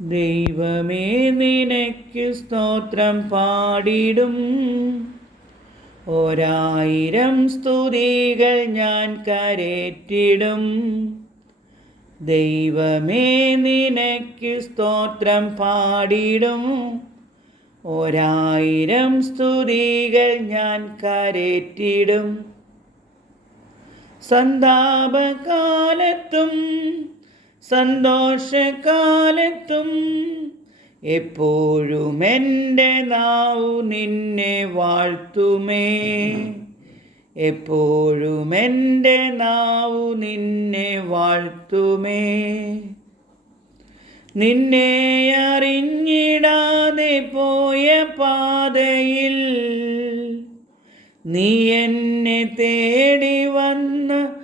ദൈവമേ നിനക്ക് സ്തോത്രം പാടിടും. ഒരായിരം സ്തുതികൾ ഞാൻ കരേറ്റിടും. ദൈവമേ നിനക്ക് സ്തോത്രം പാടിടും. ഒരായിരം സ്തുതികൾ ഞാൻ കരേറ്റിടും. സന്താപകാലത്തും സന്തോഷകാലത്തും എപ്പോഴും എന്റെ നാവു നിന്നെ വാഴ്ത്തുമേ. എപ്പോഴും എന്റെ നാവു നിന്നെ വാഴ്ത്തുമേ. നിന്നെ അറിഞ്ഞിടാതെ പോയ പാതയിൽ നീ എന്നെ തേടി വന്ന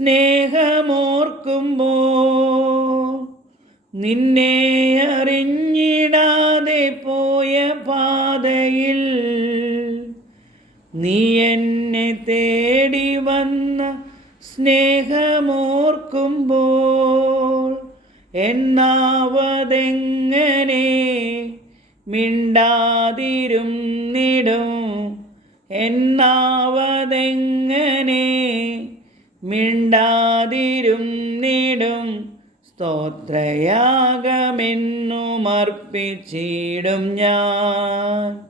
സ്നേഹമോർക്കുമ്പോ നിന്നെ അറിഞ്ഞിടാതെ പോയ പാതയിൽ നീ എന്നെ തേടി വന്ന സ്നേഹമോർക്കുമ്പോൾ എന്നാവതെങ്ങനെ മിണ്ടാതിരുന്നിടും? എന്നാവതെങ്ങനെ മിണ്ടാതിരുന്നിടും നീടും സ്തോത്രയാഗമെന്നുമർപ്പിച്ചിടും ഞാൻ.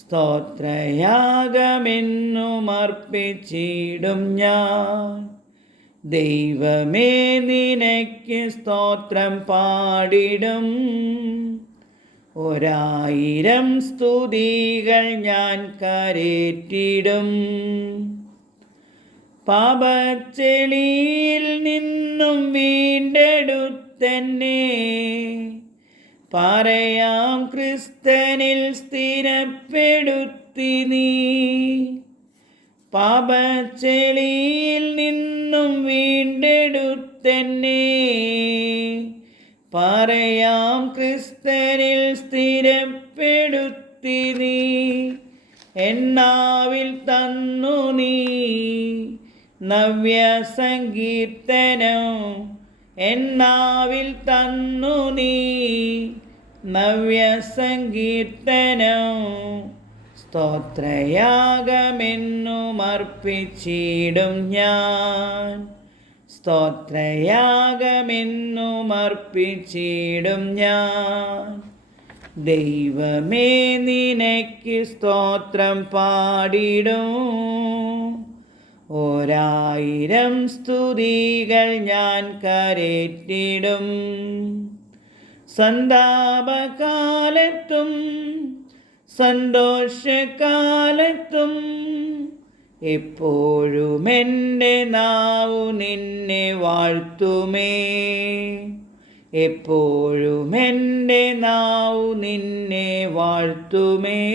സ്തോത്രയാഗമെന്നുമർപ്പിച്ചിടും ഞാൻ. ദൈവമേ നിനയ്ക്ക് സ്തോത്രം പാടിടും. ഒരായിരം സ്തുതികൾ ഞാൻ കരേറ്റിടും. പാപച്ചെളിയിൽ നിന്നും വീണ്ടെടുത്തന്നെ. പറയാം ക്രിസ്തനിൽ സ്ഥിരപ്പെടുത്തി നീ. പാപച്ചെളിയിൽ നിന്നും വീണ്ടെടുത്തന്നെ. പറയാം ക്രിസ്തനിൽ സ്ഥിരപ്പെടുത്തി നീ. എന്നാവിൽ തന്നു നീ. നവ്യ സങ്കീർത്തനം എന്നാവിൽ തന്നു നീ. നവ്യ സങ്കീർത്തനം സ്തോത്രയാഗമെന്നും അർപ്പിച്ചിടും ഞാൻ. സ്തോത്രയാഗമെന്നുമർപ്പിച്ചിടും ഞാൻ. ദൈവമേ നിനക്ക് സ്തോത്രം പാടിടും. ഒരായിരം സ്തുതികൾ ഞാൻ കരേറ്റിടും. സന്താപകാലത്തും സന്തോഷകാലത്തും എപ്പോഴും എന്റെ നാവു നിന്നെ വാഴ്ത്തുമേ. എപ്പോഴും എന്റെ നാവു നിന്നെ വാഴ്ത്തുമേ.